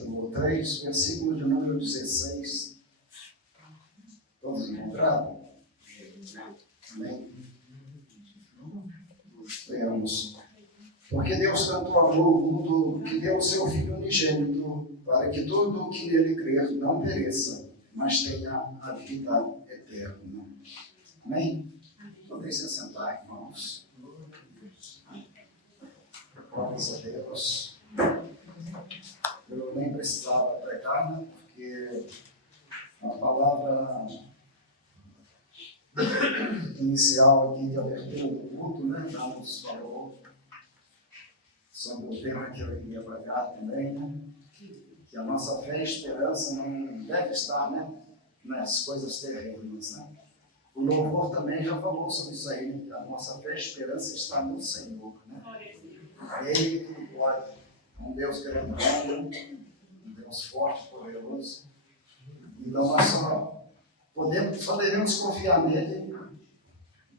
capítulo 3, versículo de número 16. Todos encontraram? Amém? Leamos. Porque Deus tanto amou o mundo que deu o seu Filho unigênito, para que todo o que nele crer não pereça, mas tenha a vida eterna. Amém? Podem se sentar, irmãos. Glórias a Deus. Eu nem precisava pregar, né? Porque a palavra inicial aqui de abertura do culto, né? Já nos falou sobre o tema que eu iria pregar também, né? Que a nossa fé e esperança não deve estar, né, nas coisas terrenas, né? O louvor também já falou sobre isso aí, né? A nossa fé e esperança está no Senhor, né? Ele que tudo pode, um Deus grandão, um Deus forte, poderoso. Então nós só devemos confiar nele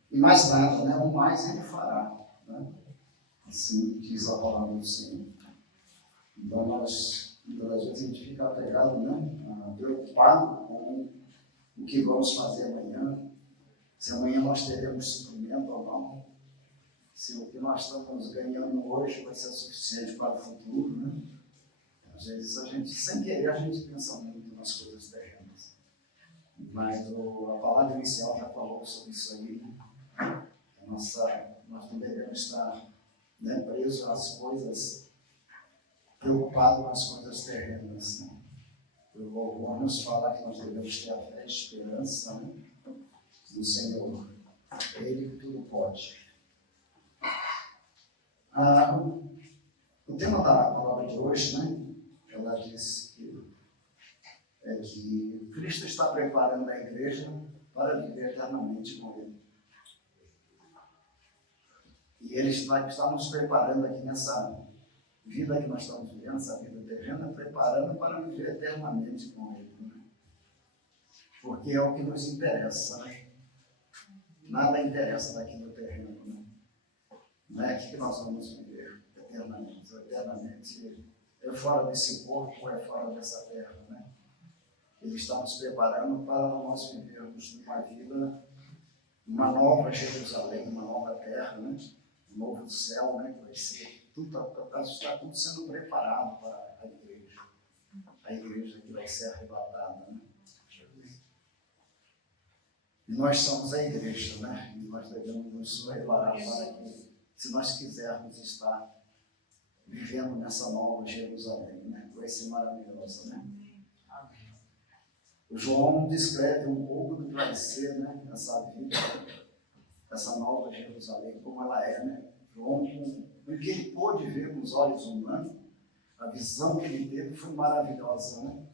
e mais nada, né? O mais ele fará, né? Assim diz a palavra do Senhor. Então nós, muitas vezes, a gente fica apegado, né? Preocupado com o que vamos fazer amanhã, se amanhã nós teremos suprimento ou não, se o que nós estamos ganhando hoje vai ser suficiente para o futuro, né? Às vezes a gente, sem querer, a gente pensa muito nas coisas terrenas. Mas a palavra inicial já falou sobre isso aí, né? Nós não devemos estar, né, presos às coisas, preocupados com as coisas terrenas, né? O louvor nos fala que nós devemos ter a fé e a esperança, né, no Senhor. É Ele que tudo pode. O tema da palavra de hoje, né, ela diz que Cristo está preparando a igreja para viver eternamente com Ele. E Ele está nos preparando aqui nessa vida que nós estamos vivendo, essa vida terrena, preparando para viver eternamente com Ele, né? Porque é o que nos interessa, né? Nada interessa daqui no terreno, né? Não é aqui que nós vamos viver eternamente. Eternamente é fora desse corpo, é fora dessa terra, né? Ele está nos preparando para nós vivermos uma vida, uma nova Jerusalém, uma nova terra, né? Um novo céu, né? Que vai ser está tudo sendo preparado para a igreja que vai ser arrebatada, né? E nós somos a igreja, né? E nós devemos nos preparar para que, se nós quisermos estar vivendo nessa nova Jerusalém, né? Vai ser maravilhosa, né? O João descreve um pouco do que vai ser, né, essa vida, essa nova Jerusalém, como ela é, né? João, o que ele pôde ver com os olhos humanos, a visão que ele teve foi maravilhosa, né?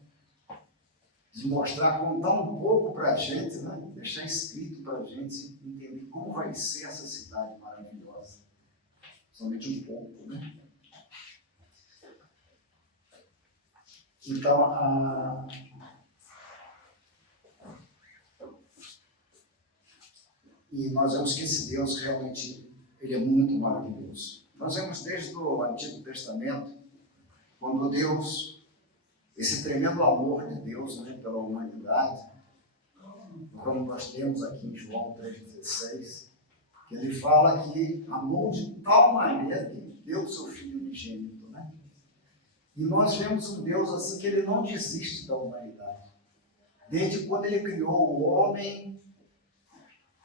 De mostrar, contar um pouco para a gente, né? Deixar escrito para a gente entender como vai ser essa cidade maravilhosa. Somente um pouco, né? Então, e nós vemos que esse Deus realmente, ele é muito maravilhoso. Nós vemos desde o Antigo Testamento, quando Deus, esse tremendo amor de Deus, né, pela humanidade, como nós temos aqui em João 3,16, que ele fala que amou de tal maneira que deu o seu Filho unigênito, né? E nós vemos um Deus assim que ele não desiste da humanidade. Desde quando ele criou o homem,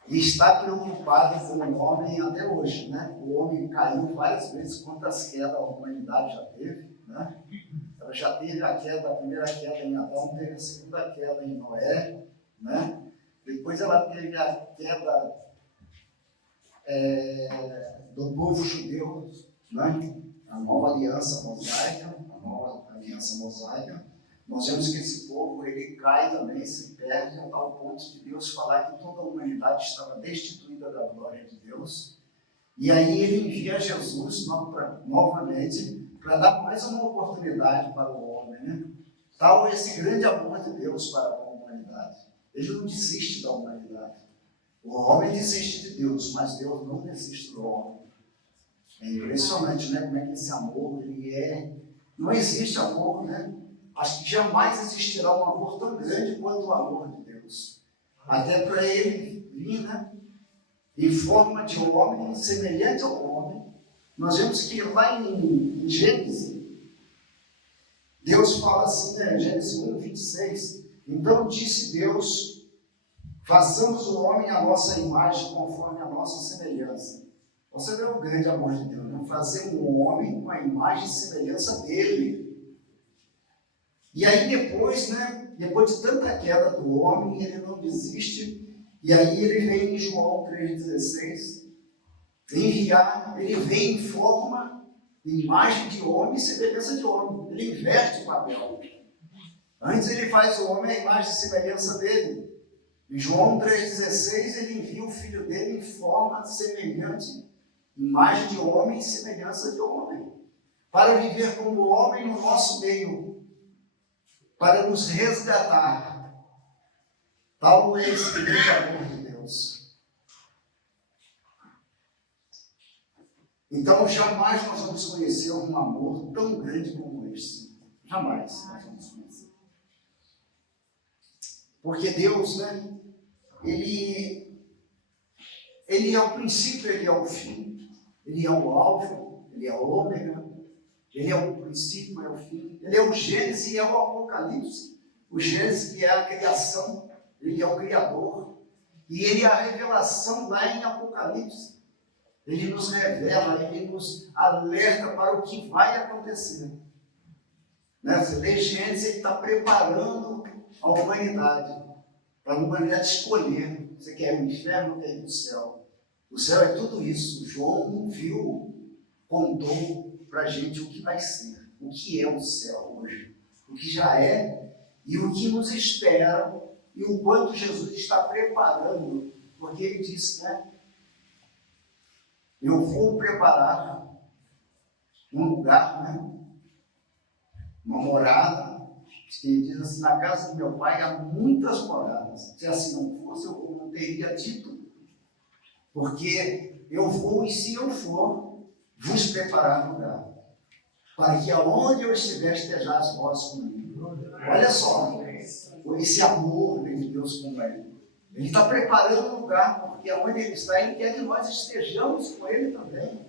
e está preocupado com o homem até hoje, né? O homem caiu várias vezes, quantas quedas a humanidade já teve, né? Ela já teve a primeira queda em Adão, teve a segunda queda em Noé, né? Depois ela teve a queda do povo judeu, né? A nova aliança mosaica, Nós vemos que esse povo, ele cai também, se perde, a tal ponto de Deus falar que toda a humanidade estava destituída da glória de Deus. E aí ele envia Jesus novamente para dar mais uma oportunidade para o homem, né? Tal esse grande amor de Deus para com a humanidade. Ele não desiste da humanidade. O homem desiste de Deus, mas Deus não desiste do homem. É impressionante, né? Como é que esse amor, ele é... Não existe amor, né? acho que jamais existirá um amor tão grande quanto o amor de Deus. Até para ele vir, né, em forma de homem, semelhante ao homem. Nós vemos que lá em Gênesis, Deus fala assim, né, Gênesis 1, 26, então disse Deus, façamos o homem à nossa imagem, conforme a nossa semelhança. Você vê o grande amor de Deus, né? Fazer um homem com a imagem e semelhança dele. E aí depois, né, depois de tanta queda do homem, ele não desiste, e aí ele vem em João 3,16, ele vem em forma, imagem de homem e semelhança de homem. Ele inverte o papel. Antes ele faz o homem a imagem e semelhança dele. Em João 3,16 ele envia o filho dele em forma semelhante, imagem de homem e semelhança de homem, para viver como homem no nosso meio, para nos resgatar. Tal é esse grande amor de Deus. Então, jamais nós vamos conhecer um amor tão grande como este. Jamais nós vamos conhecer. Porque Deus, né, Ele é o princípio, Ele é o fim. Ele é o alfa, Ele é o ômega. Ele é o princípio, é o fim. Ele é o Gênesis e é o Apocalipse. O Gênesis que é a criação. Ele é o Criador. E Ele é a revelação lá em Apocalipse. Ele nos revela, Ele nos alerta para o que vai acontecer. Né? Você lê Gênesis, Ele está preparando a humanidade, para a humanidade escolher. Você quer o inferno ou quer ir o céu? O céu é tudo isso. João viu, contou para a gente o que vai ser, o que é o céu hoje, o que já é e o que nos espera e o quanto Jesus está preparando, porque Ele disse, né? Eu vou preparar um lugar, né? Uma morada, que diz assim, na casa do meu pai há muitas moradas. Se assim não fosse, eu não teria dito. Porque eu vou, e se eu for, vos preparar lugar, para que aonde eu estiver, estejais vós comigo. Olha só, esse amor de Deus com ele. Ele está preparando um lugar, porque aonde Ele está, Ele quer que nós estejamos com Ele também.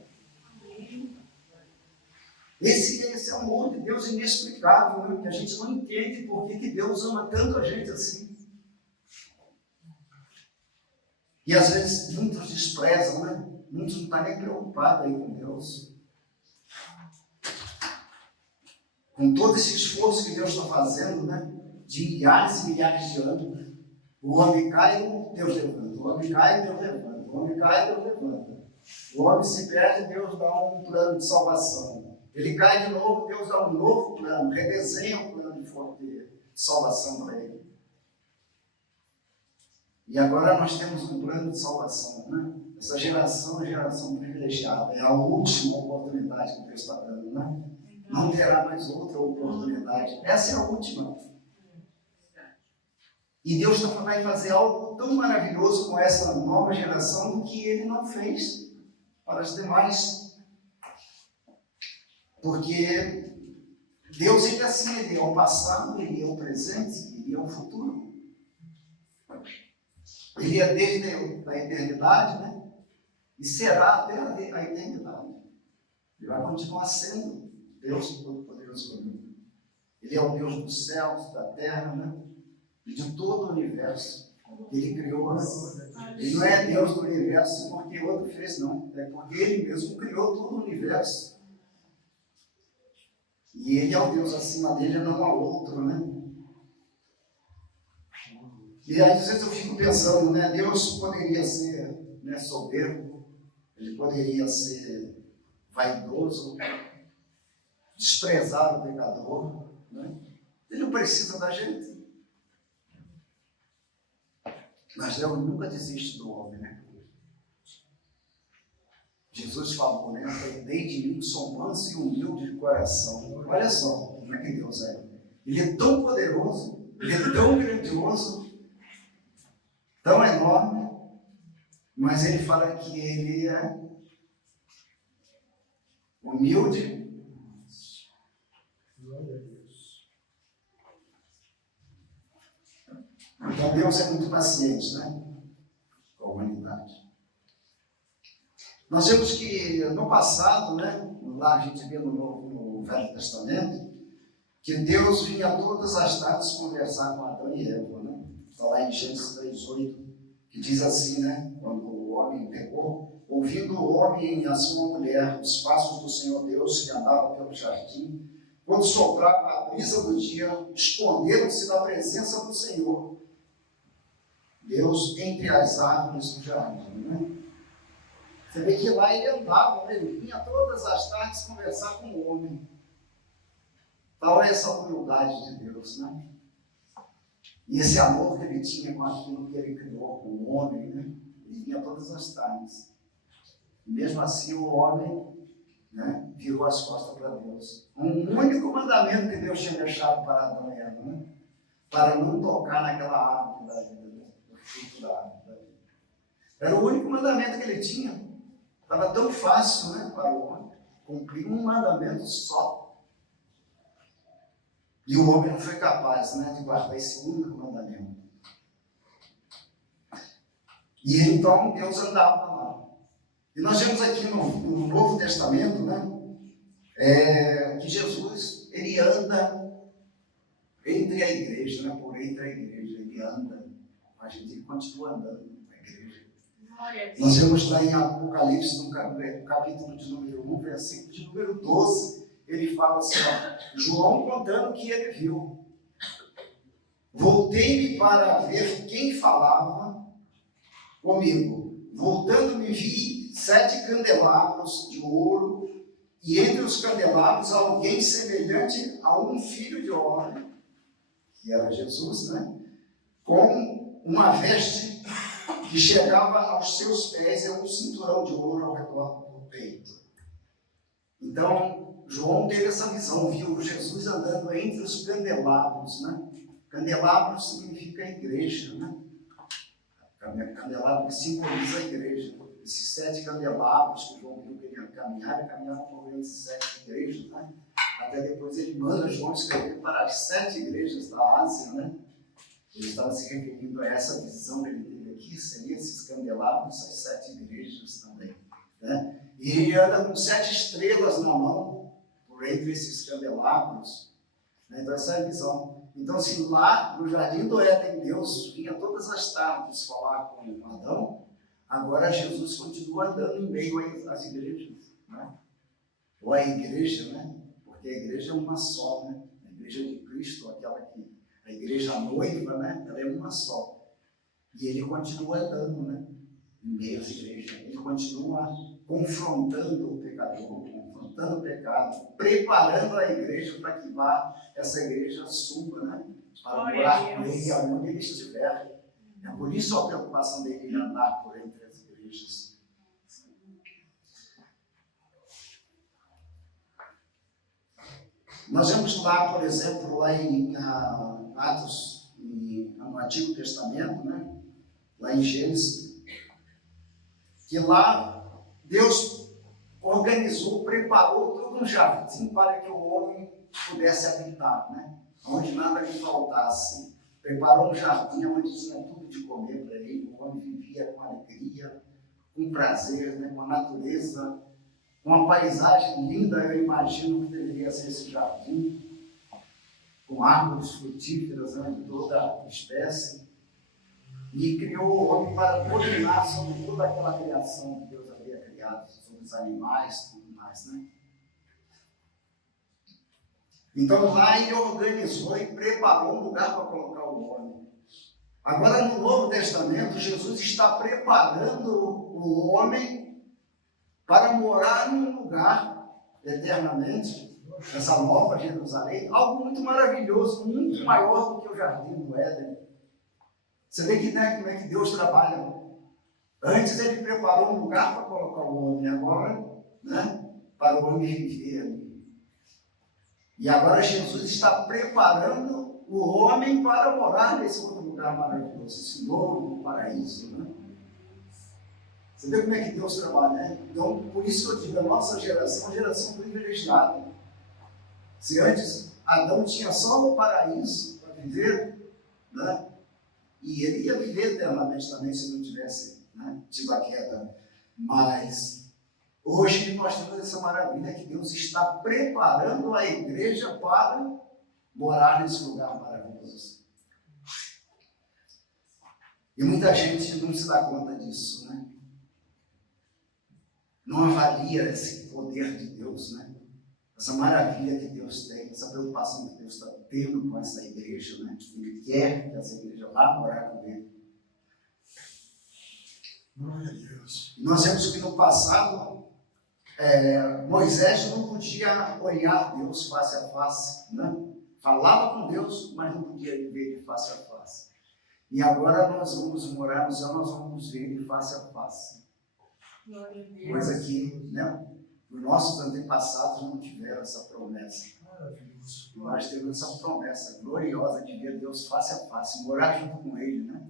Esse amor de Deus inexplicável, né? Que a gente não entende por que Deus ama tanto a gente assim. E às vezes muitos desprezam, né? Muitos não estão nem preocupados aí com Deus. Com todo esse esforço que Deus está fazendo, né? De milhares e milhares de anos. O homem cai, Deus levanta. O homem cai, Deus levanta. O homem cai, Deus levanta. O homem se perde, Deus dá um plano de salvação. Ele cai de novo, Deus dá um novo plano, redesenha um plano de salvação para ele. E agora nós temos um plano de salvação, né? Essa geração é a geração privilegiada, é a última oportunidade que Deus está dando, né? Não terá mais outra oportunidade. Essa é a última. E Deus vai fazer algo tão maravilhoso com essa nova geração que Ele não fez para as demais. Porque Deus, Ele é assim, Ele é o passado, Ele é o presente, Ele é o futuro. Ele é desde a eternidade, né? E será até a eternidade. Ele vai continuar sendo Deus Todo-Poderoso comigo. Ele é o Deus dos céus, da terra, né? E de todo o universo. Ele criou. Ele não é Deus do universo porque outro fez, não. É porque Ele mesmo criou todo o universo. E Ele é o Deus acima dele, não há outro, né? E aí, às vezes eu fico pensando, né? Deus poderia ser, né, soberbo, Ele poderia ser vaidoso, desprezar o pecador, né? Ele não precisa da gente. Mas Deus nunca desiste do homem, né? Jesus falou, né? Aprendei de mim que sou manso e humilde de coração. Olha só como é que Deus é. Ele é tão poderoso, Ele é tão grandioso, tão enorme, mas Ele fala que Ele é humilde Então Deus é muito paciente, né? Com a humanidade. Nós vemos que no passado, né? Lá a gente vê no Velho Testamento, que Deus vinha todas as tardes conversar com Adão e Eva, né? Está lá em Gênesis 3:8, que diz assim, né? Quando o homem pecou, ouvindo o homem e a sua mulher os passos do Senhor Deus que andava pelo jardim, quando soprava a brisa do dia, esconderam-se da presença do Senhor, Deus entre as árvores do jardim, né? Você vê que lá ele andava, né? Ele vinha todas as tardes conversar com o homem. Tal é essa humildade de Deus, né? E esse amor que ele tinha com aquilo que ele criou, com o homem, né? Ele vinha todas as tardes. E mesmo assim o homem, né, virou as costas para Deus. Um único mandamento que Deus tinha deixado para Adão e Eva, né? Para não tocar naquela árvore da vida, né? O fruto da árvore da vida. Era o único mandamento que ele tinha. Estava tão fácil, né, para o homem cumprir um mandamento só. E o homem não foi capaz, né, de guardar esse único mandamento. E então Deus andava lá. E nós vemos aqui no Novo Testamento, né, que Jesus, ele anda entre a igreja, né, por entre a igreja, ele anda. A gente continua andando na igreja. Nós vemos lá em Apocalipse, no capítulo de número 1, versículo de número 12, ele fala assim, ó, João contando o que ele viu. Voltei-me para ver quem falava comigo. Voltando-me vi 7 candelabros de ouro, e entre os candelabros alguém semelhante a um filho de homem, que era Jesus, né? Com uma veste que chegava aos seus pés e um cinturão de ouro ao redor do peito. Então, João teve essa visão, viu Jesus andando entre os candelabros, né? Candelabro significa igreja, né? Candelabro que simboliza a igreja. Esses 7 candelabros que João viu que ele caminhava por meio de 7 igrejas, né? Até depois ele manda João escrever para as 7 igrejas da Ásia, né? Ele estava se referindo a essa visão que ele teve aqui, seriam esses candelabros, as 7 igrejas também, né? E ele anda com 7 estrelas na mão, por entre esses candelabros, né? Então essa é a visão. Então, se lá no Jardim do Éden Deus vinha todas as tardes falar com Adão, agora Jesus continua andando em meio às igrejas, né? Ou a igreja, né? Porque a igreja é uma só, né? A igreja de Cristo, aquela que a igreja noiva, né? Ela é uma só. E ele continua andando, né? Em meio às igrejas. Ele continua confrontando o pecador, confrontando o pecado, preparando a igreja para que essa igreja suba, né? Para morar com ele aonde ele estiver. É por isso a preocupação dele em andar por entre as igrejas. Nós vemos lá, por exemplo, lá em Atos, no Antigo Testamento, né? Lá em Gênesis, que lá Deus organizou, preparou todo um jardim para que o homem pudesse habitar, né? Onde nada lhe faltasse. Preparou um jardim onde tinha tudo de comer para ele, o homem vivia com alegria, com prazer, né? Com a natureza, com uma paisagem linda, eu imagino que deveria ser esse jardim, com árvores frutíferas, né? De toda espécie. E criou o homem para dominar sobre toda aquela criação que Deus havia criado, sobre os animais e tudo mais, né? Então lá ele organizou e preparou um lugar para colocar o homem. Agora no Novo Testamento, Jesus está preparando o homem para morar num lugar eternamente, essa nova Jerusalém, algo muito maravilhoso, muito maior do que o Jardim do Éden. Você vê que, né, como é que Deus trabalha. Antes ele preparou um lugar para colocar o homem, agora, né, para o homem viver ali. E agora Jesus está preparando o homem para morar nesse outro lugar maravilhoso, esse novo paraíso, né? Você vê como é que Deus trabalha, né? Então, por isso que eu digo, a nossa geração é uma geração privilegiada. Se antes Adão tinha só no paraíso para viver, né? E ele ia viver eternamente também se não tivesse, né, tido a queda. Mas hoje nós temos essa maravilha que Deus está preparando a igreja para morar nesse lugar maravilhoso. E muita gente não se dá conta disso, né? Não avalia esse poder de Deus, né? Essa maravilha que Deus tem, essa preocupação que Deus está tendo com essa igreja, né? Ele quer que essa igreja vá morar com ele. Glória a Deus. Nós vemos que no passado, Moisés não podia olhar Deus face a face, né? Falava com Deus, mas não podia ver de face a face. E agora nós vamos morar no céu, nós vamos ver ele face a face. Coisa que, né, os nossos antepassados não tiveram essa promessa. Maravilhoso. Nós temos essa promessa gloriosa de ver Deus face a face, morar junto com ele, né?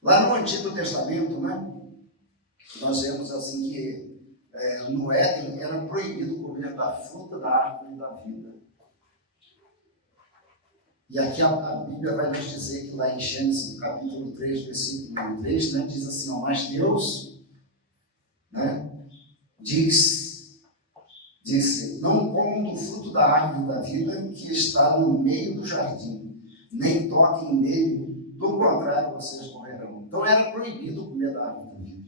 Lá no Antigo Testamento, né, nós vemos assim que no Éden era proibido comer da fruta da árvore da vida. E aqui a Bíblia vai nos dizer que lá em Gênesis, no capítulo 3, versículo 3, né, diz assim, ó, mas Deus, né, disse, não comam do fruto da árvore da vida que está no meio do jardim, nem toquem nele, do contrário vocês morrerão. Então era proibido comer da árvore da vida.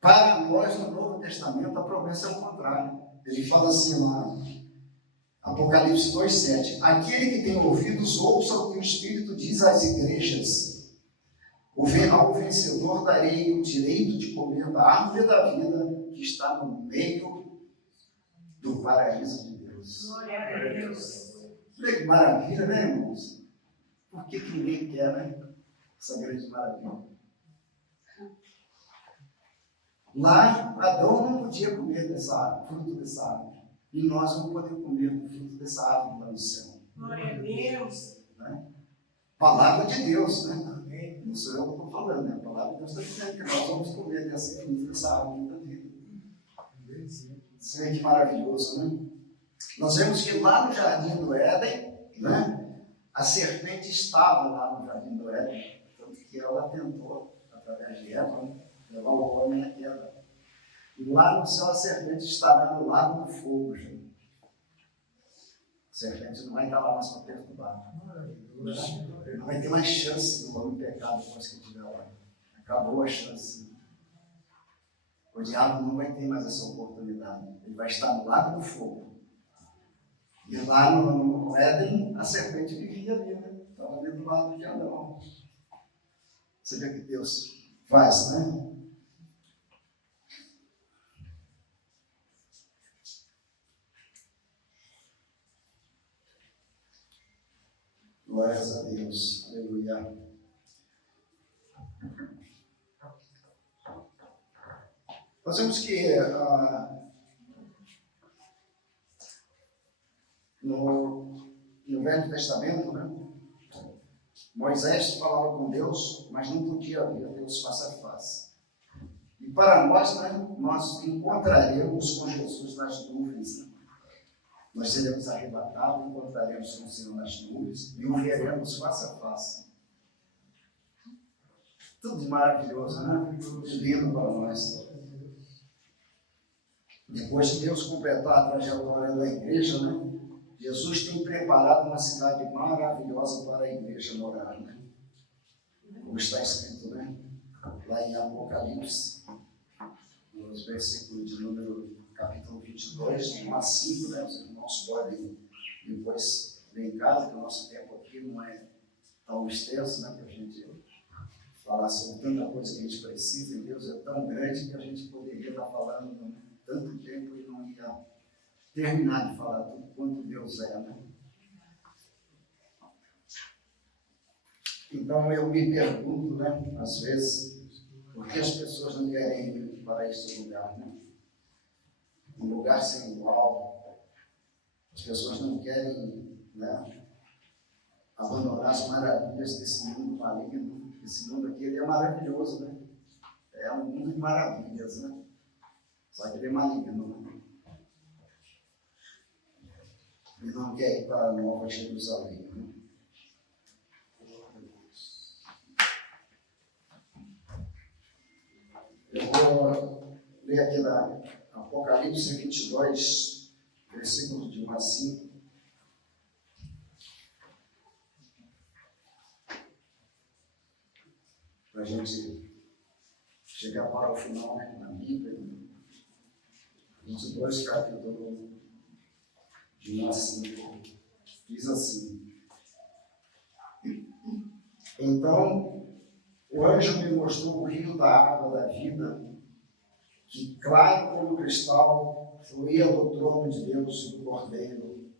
Para nós, no Novo Testamento, a promessa é o contrário. Ele fala assim lá, Apocalipse 2,7. Aquele que tem ouvidos, ouça o que o Espírito diz às igrejas. Ao vencedor darei o direito de comer da árvore da vida que está no meio do paraíso de Deus. Glória a Deus. Olha que maravilha, né, irmãos? Por que ninguém quer, né? Essa grande maravilha. Lá, Adão não podia comer fruto dessa árvore. E nós não podemos comer do fruto dessa árvore lá no céu. Glória a Deus. Né? Palavra de Deus, né? Não sou eu que estou falando, né? A palavra de Deus está dizendo que nós vamos comer dessa fruta dessa árvore da vida. Isso é que maravilhoso, né? Nós vemos que lá no Jardim do Éden, né? A serpente estava lá no Jardim do Éden. Tanto que ela tentou, através de Eva, levar o homem à queda. E lá no céu a serpente estará no lago do fogo, gente. A serpente não vai estar lá mais para perturbar. Não vai ter mais chance do homem pecar depois que estiver lá. Acabou a chance. O diabo não vai ter mais essa oportunidade. Ele vai estar no lago do fogo. E lá no Éden, a serpente vivia ali, né? Estava ali do lado de Adão. Você vê o que Deus faz, né? Glórias a Deus. Aleluia. Nós vemos que no Velho Testamento, né, Moisés falava com Deus, mas não podia ver Deus face a face. E para nós, né, nós encontraremos com Jesus nas nuvens. Né? Nós seremos arrebatados, encontraremos com o Senhor nas nuvens e o veremos face a face. Tudo de maravilhoso, né? Lindo para nós. Depois de Deus completar a trajetória da igreja, né? Jesus tem preparado uma cidade maravilhosa para a igreja morar, né? Como está escrito, né? Lá em Apocalipse, nos versículos de número capítulo 22, de 1 a 5, né? Os irmãos podem depois ler em casa, que o nosso tempo aqui não é tão extenso, né? Para a gente falar sobre tanta coisa que a gente precisa, e Deus é tão grande que a gente poderia estar falando tanto tempo e não ia terminar de falar tudo quanto Deus é, né? Então eu me pergunto, né, às vezes, por que as pessoas não querem ir para esse lugar, né? Um lugar sem igual. As pessoas não querem, né, abandonar as maravilhas desse mundo maligno. Esse mundo aqui ele é maravilhoso, né? É um mundo de maravilhas, né? Só que ele é maligno, né? Ele não quer ir para a Nova Jerusalém, né? Eu vou ler aqui na Apocalipse 22, versículos de 1 a 5. Para a gente chegar para o final, né, na Bíblia. 22, capítulo de 1 a 5. Diz assim: Então o anjo me mostrou o rio da água da vida, que, claro como cristal, fluía do trono de Deus e do Cordeiro.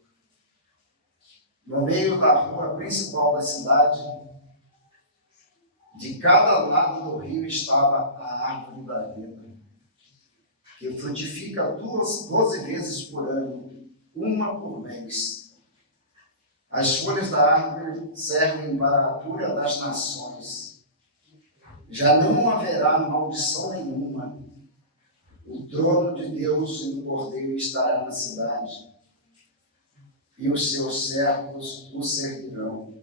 No meio da rua principal da cidade, de cada lado do rio estava a árvore da vida, que frutifica 12 vezes por ano, uma por mês. As folhas da árvore servem para a cura das nações. Já não haverá maldição nenhuma. O trono de Deus e do Cordeiro estará na cidade, e os seus servos o servirão.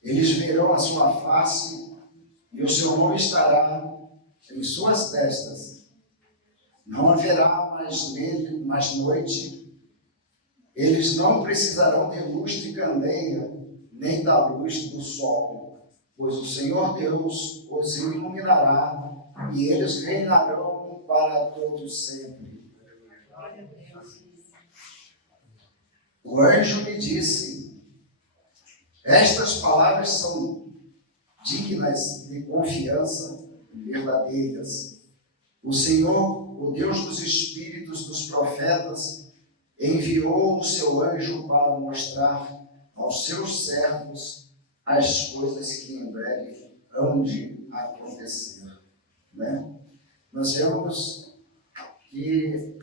Eles verão a sua face, e o seu nome estará em suas testas. Não haverá mais noite. Eles não precisarão de luz de candeia, nem da luz do sol, pois o Senhor Deus os iluminará, e eles reinarão para todos sempre. O anjo me disse: estas palavras são dignas de confiança e verdadeiras. O Senhor, o Deus dos espíritos dos profetas, enviou o seu anjo para mostrar aos seus servos as coisas que em breve hão de acontecer. Né? Nós vemos que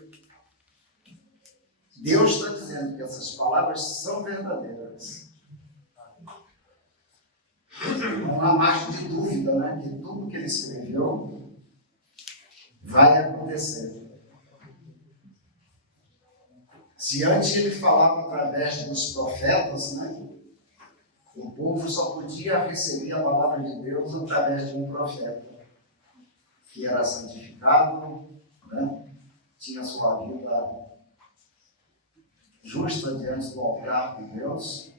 Deus está dizendo que essas palavras são verdadeiras. Não há margem de dúvida, né? Que tudo que ele escreveu vai acontecer. Se antes ele falava através dos profetas, né? O povo só podia receber a palavra de Deus através de um profeta, que era santificado, né? Tinha sua vida justa diante do altar de Deus.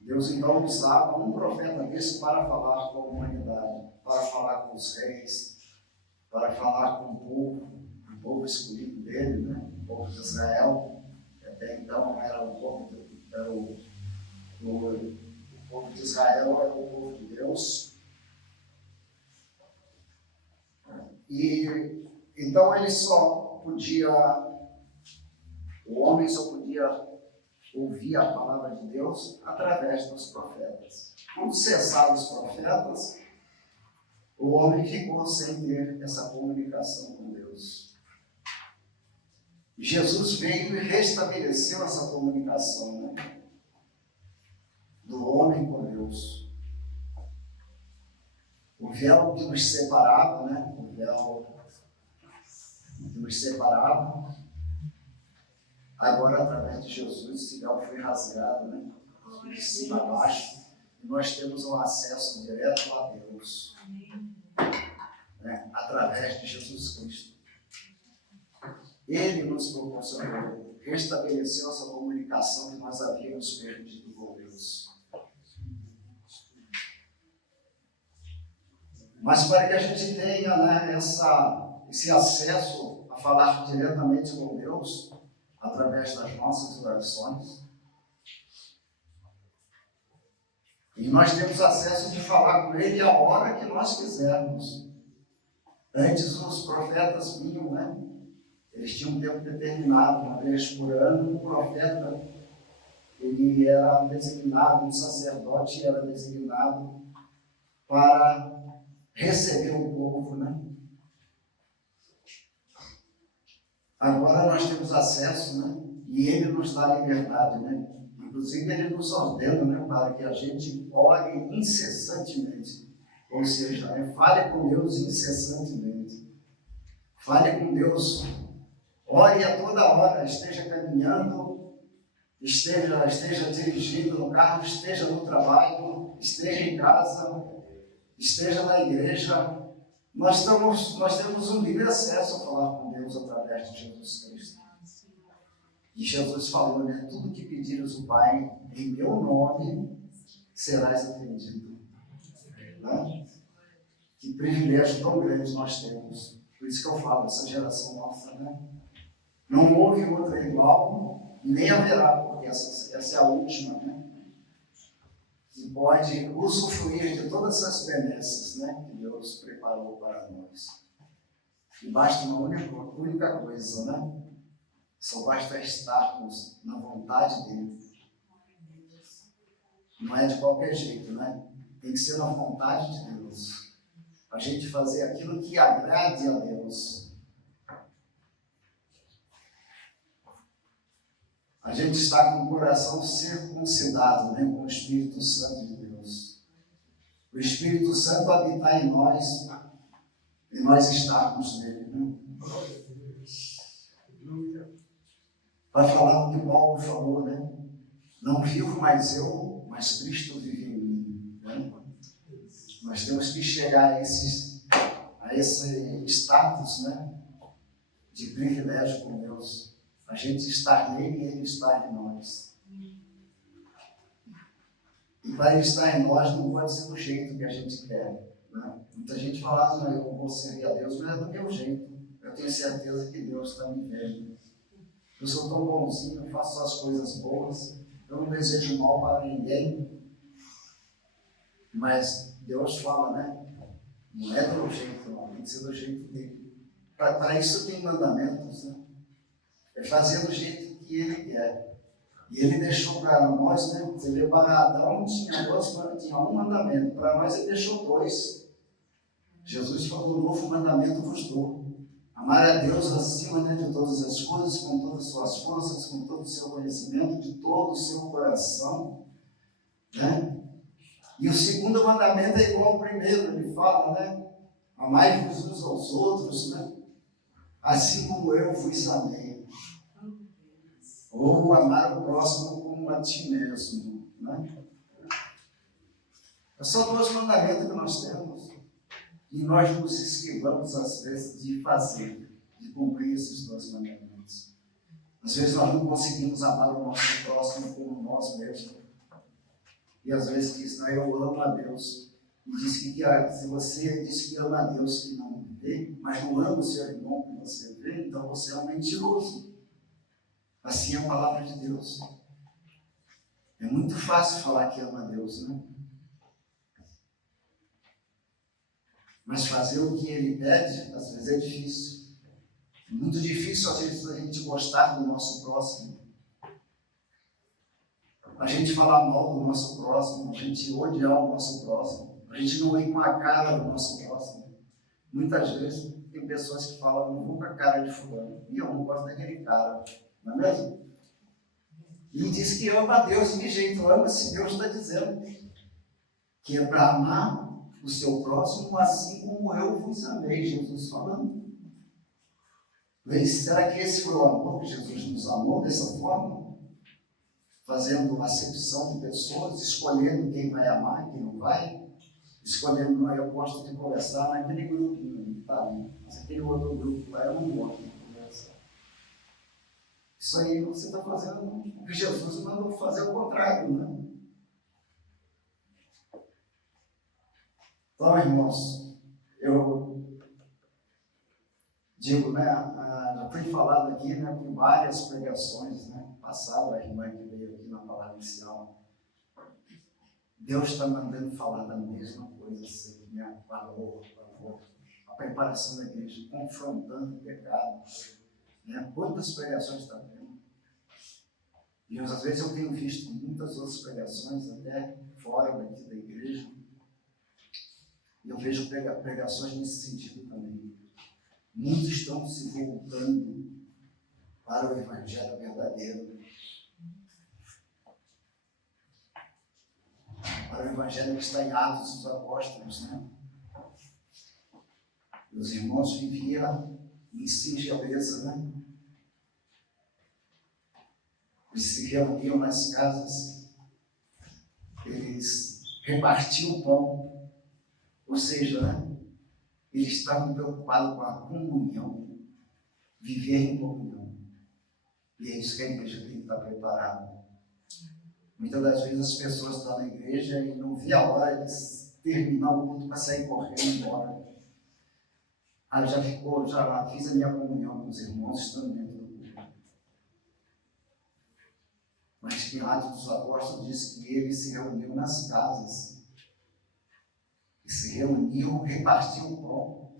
Deus então usava um profeta desse para falar com a humanidade, para falar com os reis, para falar com o povo escolhido dele, né? O povo de Israel, que até então era o povo de Israel, era o povo de Deus. E então o homem só podia ouvir a palavra de Deus através dos profetas. Quando cessaram os profetas, o homem ficou sem ter essa comunicação com Deus. Jesus veio e restabeleceu essa comunicação, né? Do homem com Deus. O véu que nos separava, né? O véu que nos separava, agora, através de Jesus, esse véu foi rasgado, né? De cima a baixo, e nós temos um acesso direto a Deus, né? Através de Jesus Cristo. Ele nos proporcionou, restabeleceu essa comunicação que nós havíamos perdido com Deus. Mas para que a gente tenha, né, esse acesso a falar diretamente com Deus, através das nossas orações, e nós temos acesso de falar com Ele a hora que nós quisermos. Antes os profetas vinham, né? Eles tinham um tempo determinado, uma vez por ano, um profeta, ele era designado, um sacerdote era designado para receber o povo, né? Agora nós temos acesso, né? E ele nos dá liberdade, né? Inclusive ele nos ordena, né? Para que a gente ore incessantemente. Ou seja, né? Fale com Deus incessantemente. Fale com Deus Ore a toda hora, esteja caminhando, esteja dirigindo no carro, esteja no trabalho, esteja em casa, esteja na igreja. Nós temos um livre acesso a falar com Deus através de Jesus Cristo. E Jesus falou, né? Tudo que pedires o Pai em meu nome, serás atendido. Né? Que privilégio tão grande nós temos. Por isso que eu falo, essa geração nossa, né? Não houve outra igual, nem haverá, porque essa é a última, né? Que pode usufruir de todas essas benesses, né? Que Deus preparou para nós. E basta uma única coisa, né? Só basta estarmos na vontade dele. Não é de qualquer jeito, né? Tem que ser na vontade de Deus. A gente fazer aquilo que agrade a Deus. A gente está com o coração circuncidado, né? Com o Espírito Santo de Deus. O Espírito Santo habitar em nós e nós estarmos nele, né? Para falar o que Paulo falou, né? Não vivo mais eu, mas Cristo vive em mim. Né? Nós temos que chegar a esse status, né? De privilégio com Deus. A gente estar nele e ele estar em nós. E para ele estar em nós não pode ser do jeito que a gente quer. Né? Muita gente fala, não, eu vou servir a Deus, mas é do meu jeito. Eu tenho certeza que Deus está me vendo. Eu sou tão bonzinho, eu faço as coisas boas, eu não desejo mal para ninguém. Mas Deus fala, né? Não é do meu jeito, não, tem que ser do jeito dele. Para isso tem mandamentos, né? É fazer do jeito que ele quer. E ele deixou para nós, né? Você vê, para Adão tinha um mandamento, para nós ele deixou 2. Jesus falou, novo mandamento vos dou. Amar a Deus acima, né, de todas as coisas, com todas as suas forças, com todo o seu conhecimento, de todo o seu coração. Né? E o segundo mandamento é igual ao primeiro, ele fala, né? Amai-vos uns aos outros, né? Assim como eu vos amei. Ou amar o próximo como a ti mesmo. Né? É só 2 mandamentos que nós temos. E nós nos esquivamos, às vezes, de fazer, de cumprir esses 2 mandamentos. Às vezes nós não conseguimos amar o nosso próximo como nós mesmos. E às vezes diz, não, eu amo a Deus. E diz que se você diz que ama a Deus que não vê, mas não ama o seu irmão que você vê, então você é um mentiroso. Assim é a palavra de Deus. É muito fácil falar que ama a Deus, né? Mas fazer o que ele pede, às vezes é difícil. É muito difícil, às vezes, a gente gostar do nosso próximo. A gente falar mal do nosso próximo, a gente odiar o nosso próximo, a gente não ir com a cara do nosso próximo. Muitas vezes tem pessoas que falam, não vou com a cara de fulano, e eu não gosto daquele cara, não é mesmo? E diz que ama a Deus, de jeito, ama se Deus está dizendo, que é para amar o seu próximo assim como eu vos amei, Jesus falando. Será que esse foi o amor que Jesus nos amou dessa forma? Fazendo uma acepção de pessoas, escolhendo quem vai amar e quem não vai, escolhendo, não, eu gosto de conversar naquele grupo, tá ali, mas aquele outro grupo lá eu não gosto de conversar. Isso aí você está fazendo o que Jesus mandou fazer o contrário, né? Então, irmãos, eu digo, né, já foi falado aqui, né, com várias pregações, né, passaram, a irmã que veio aqui na palavra inicial. Deus está mandando falar da mesma coisa, assim, né, valor, a preparação da igreja, confrontando o pecado, né, quantas pregações está vendo? E às vezes eu tenho visto muitas outras pregações, até fora daqui da igreja, e eu vejo pregações nesse sentido também. Muitos estão se voltando para o Evangelho verdadeiro. Para o Evangelho que está em Atos dos Apóstolos, né? Os irmãos viviam em singeleza, né? Eles se reuniam nas casas, eles repartiam o pão, ou seja, né, eles estavam preocupados com a comunhão, viver em comunhão. E é isso que a igreja tem que estar preparada. Muitas das vezes as pessoas estão na igreja e não vê a hora de terminar o culto para sair correndo embora. Já fiz a minha comunhão com os irmãos estando dentro do culto. Mas que em Atos dos Apóstolos diz que eles se reuniam nas casas. E se reuniam, repartiam o pão.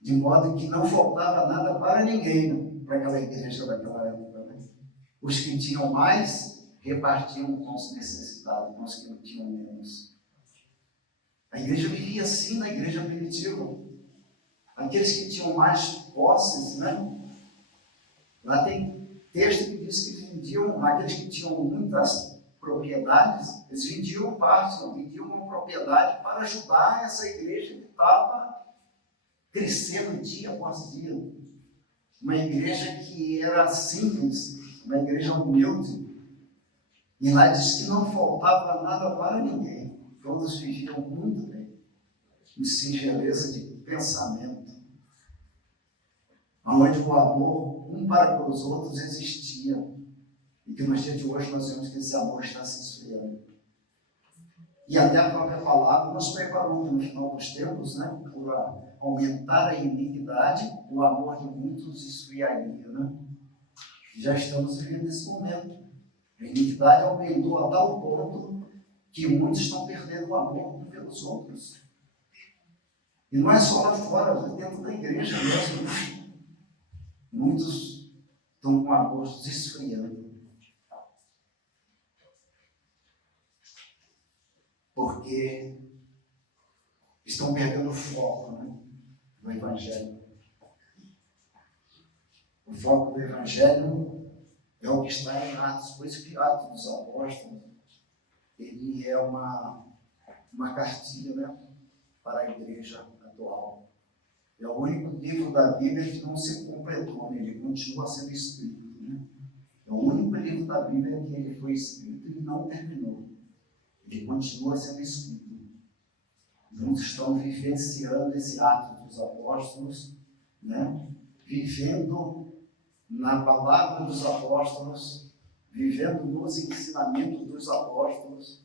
De modo que não faltava nada para ninguém, né? Para aquela igreja daquela época. Né? Os que tinham mais, repartiam com os necessitados, com os que não tinham menos. A igreja vivia assim na igreja primitiva. Aqueles que tinham mais posses, né? Lá tem texto que diz que vendiam, aqueles que tinham muitas propriedades, eles vendiam parte, vendiam uma propriedade para ajudar essa igreja que estava crescendo dia após dia. Uma igreja que era simples, uma igreja humilde. E lá diz que não faltava nada para ninguém. Todos viviam muito bem, em singeleza de pensamento, onde o amor um para com os outros existia. E que nos dias de hoje nós vemos que esse amor está se esfriando. E até a própria palavra nos preparou no final dos tempos, né, por aumentar a iniquidade, o amor de muitos esfriaria. Né? Já estamos vivendo esse momento. A iniquidade aumentou a tal ponto que muitos estão perdendo o amor pelos outros. E não é só lá fora, é dentro da igreja mesmo. Né? Muitos estão com o amor se esfriando. Porque estão perdendo o foco, né, do Evangelho. O foco do Evangelho é o que está em Atos. Por isso que Atos dos Apóstolos, ele é uma cartilha, né, para a igreja atual. É o único livro da Bíblia que não se completou, né? Ele continua sendo escrito. Né? É o único livro da Bíblia que ele foi escrito e não terminou. Ele continua sendo escrito. Muitos estão vivenciando esse ato dos apóstolos, né? Vivendo na palavra dos apóstolos, vivendo nos ensinamentos dos apóstolos.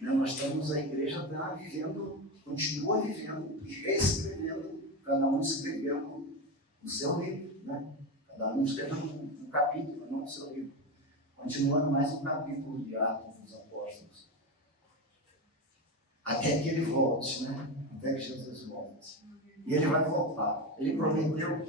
Né? Nós estamos, a igreja está vivendo, continua vivendo e reescrevendo, cada um escrevendo o seu livro. Né? Cada um escrevendo um capítulo, não o seu livro. Continuando mais um capítulo de Atos dos Apóstolos. Até que ele volte, né? Até que Jesus volte. E ele vai voltar. Ele prometeu.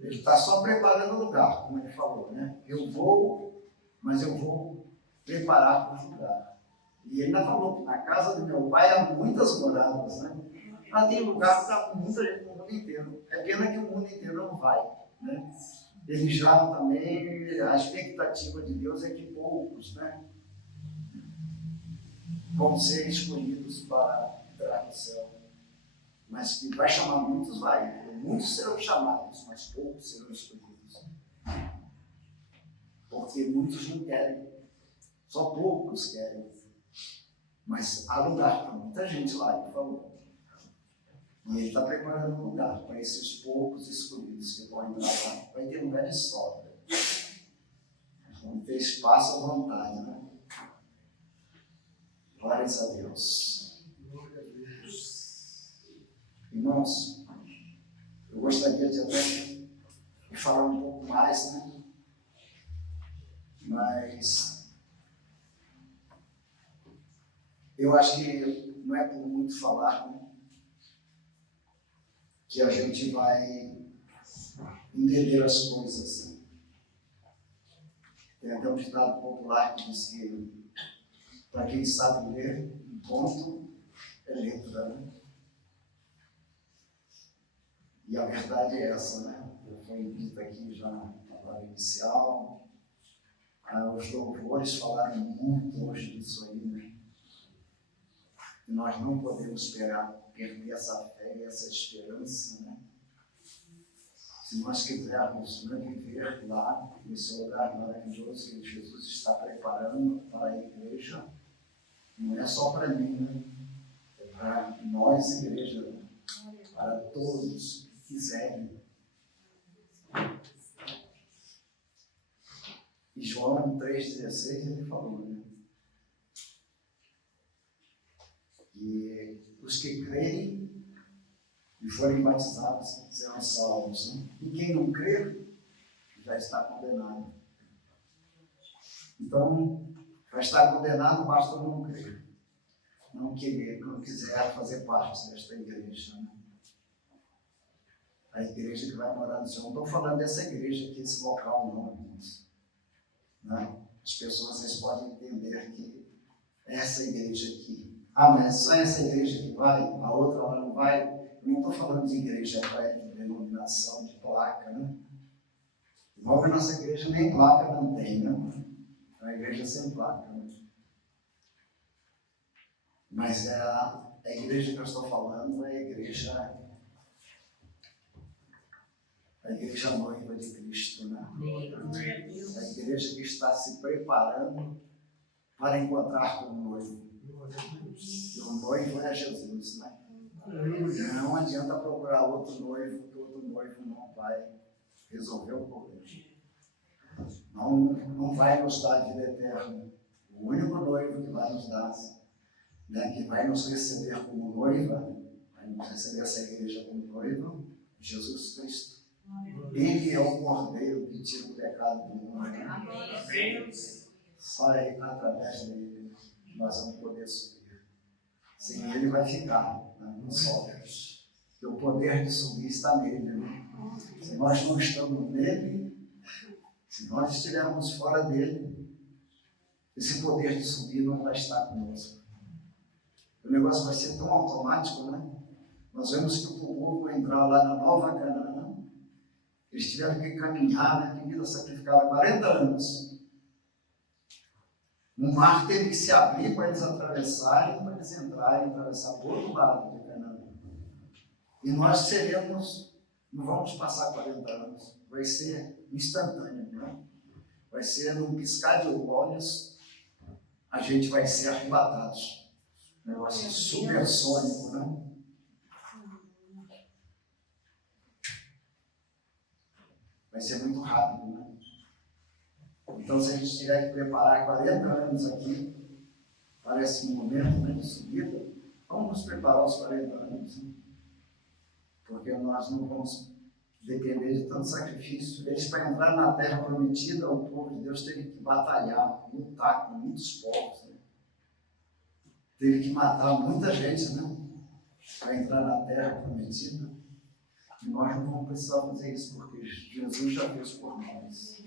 Ele está só preparando o lugar, como ele falou, né? Eu vou, mas eu vou preparar o lugar. E ele ainda falou que na casa do meu pai há muitas moradas, né? Lá tem lugar para muita gente no mundo inteiro. É pena que o mundo inteiro não vai, né? Ele já também, a expectativa de Deus é que poucos, né, vão ser escolhidos para entrar no céu. Mas que vai chamar muitos, vai. Muitos serão chamados, mas poucos serão escolhidos. Porque muitos não querem. Só poucos querem. Mas há lugar para muita gente lá, ele falou. E ele está preparando um lugar para esses poucos escolhidos que vão entrar lá. Vai ter lugar de sobra. Vão ter espaço à vontade, né? Glórias a Deus. Irmãos, eu gostaria de até falar um pouco mais, né? Mas eu acho que não é por muito falar, né, que a gente vai entender as coisas. Né? Tem até um ditado popular que diz que para quem sabe ler, um ponto é letra, né? E a verdade é essa, né? Foi dito aqui já na palavra inicial. Os louvores falaram muito hoje disso aí, né? E nós não podemos perder essa fé e essa esperança, né? se nós quisermos viver lá, nesse lugar maravilhoso que Jesus está preparando para a igreja, não é só para mim, né? É para nós, igreja, né? Para todos que quiserem. E João 3,16 ele falou, né? E os que crerem e forem batizados serão salvos, né? E quem não crer já está condenado. Então, para estar condenado basta não crer, não querer, não quiser fazer parte desta igreja, né? A igreja que vai morar no céu. Não estou falando dessa igreja aqui, desse local, não, irmãos. Né? As pessoas eles podem entender que essa igreja aqui, mas só essa igreja que vai, a outra lá não vai. Eu não estou falando de igreja para de denominação, de placa, né? Igual que a nossa igreja nem placa não tem, né? É uma igreja sem placa, né? Mas a igreja que eu estou falando é a igreja noiva de Cristo, né? A igreja que está se preparando para encontrar com o noivo. E o noivo é Jesus, né? Não adianta procurar outro noivo, que outro noivo não vai resolver o problema. Não vai nos dar a vida eterna. O único noivo que vai nos dar, né, que vai nos receber como noiva, vai nos receber essa igreja como noiva, Jesus Cristo. Ele é o Cordeiro que tira o pecado do mundo. Só através dele nós vamos poder subir. Sem ele vai ficar, né, no sol. Porque o poder de subir está nele. Né? Se nós não estamos nele, se nós estivermos fora dele, esse poder de subir não vai estar conosco. O negócio vai ser tão automático, né? Nós vemos que o povo vai entrar lá na Nova Canaã. Eles tiveram que caminhar, né? Que vida sacrificada, 40 anos. O mar teve que se abrir para eles atravessarem, para eles entrarem, atravessar para o outro lado de Canaã. E nós seremos, não vamos passar 40 anos, vai ser instantâneo, né? Vai ser num piscar de olhos, a gente vai ser arrebatados. Negócio supersônico, né? Vai ser muito rápido, né? Então, se a gente tiver que preparar 40 anos aqui para esse momento, né, de subida, vamos nos preparar os 40 anos, né? Porque nós não vamos depender de tanto sacrifício. Eles, para entrar na terra prometida, o povo de Deus teve que batalhar, lutar com muitos povos, né? Teve que matar muita gente, né, para entrar na terra prometida. E nós não vamos precisar fazer isso, porque Jesus já fez por nós.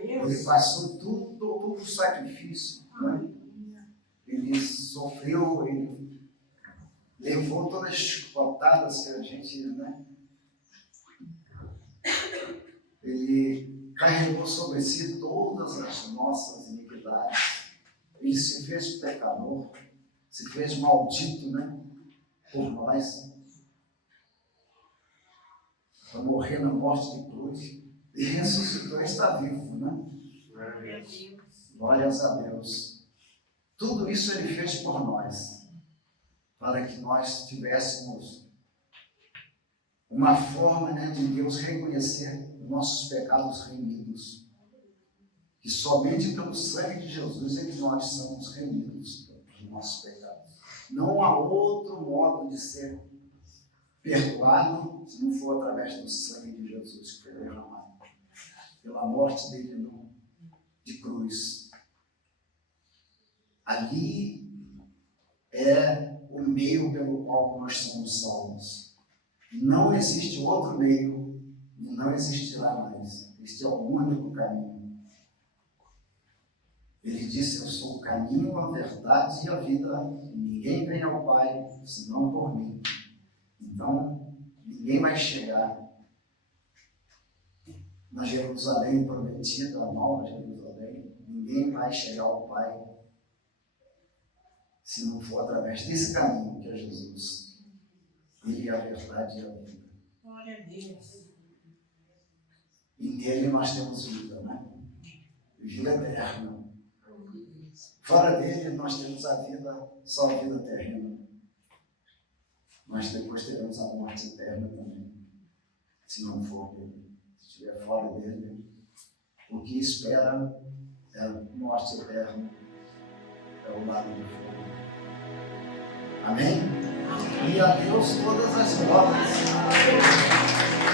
Ele passou todo o sacrifício, né? Ele sofreu, ele levou todas as chicotadas que a gente, né? Ele carregou sobre si todas as nossas iniquidades. Ele se fez pecador, se fez maldito, né? Por nós. Para morrer na morte de cruz, e ressuscitou e está vivo, né? Glórias a Deus. Tudo isso ele fez por nós, para que nós tivéssemos uma forma, né, de Deus reconhecer nossos pecados remidos. E somente pelo sangue de Jesus é que nós somos remidos dos nossos pecados. Não há outro modo de ser perdoado se não for através do sangue de Jesus que foi derramado, pela morte dele de cruz. Ali é o meio pelo qual nós somos salvos. Não existe outro meio e não existirá mais. Este é o único caminho. Ele disse: eu sou o caminho, a verdade e a vida. Ninguém vem ao Pai senão por mim. Então, ninguém vai chegar na Jerusalém prometida, a nova Jerusalém. Ninguém vai chegar ao Pai se não for através desse caminho que é Jesus. Ele é a verdade e a vida. Glória a Deus. E nele nós temos vida, né? Vida eterna. Fora dele nós temos a vida, só a vida terrena. Mas depois teremos a morte eterna também, se não for dele. Se estiver fora dele, o que espera é a morte eterna, é o lago de fogo. Amém? E a Deus todas as glórias.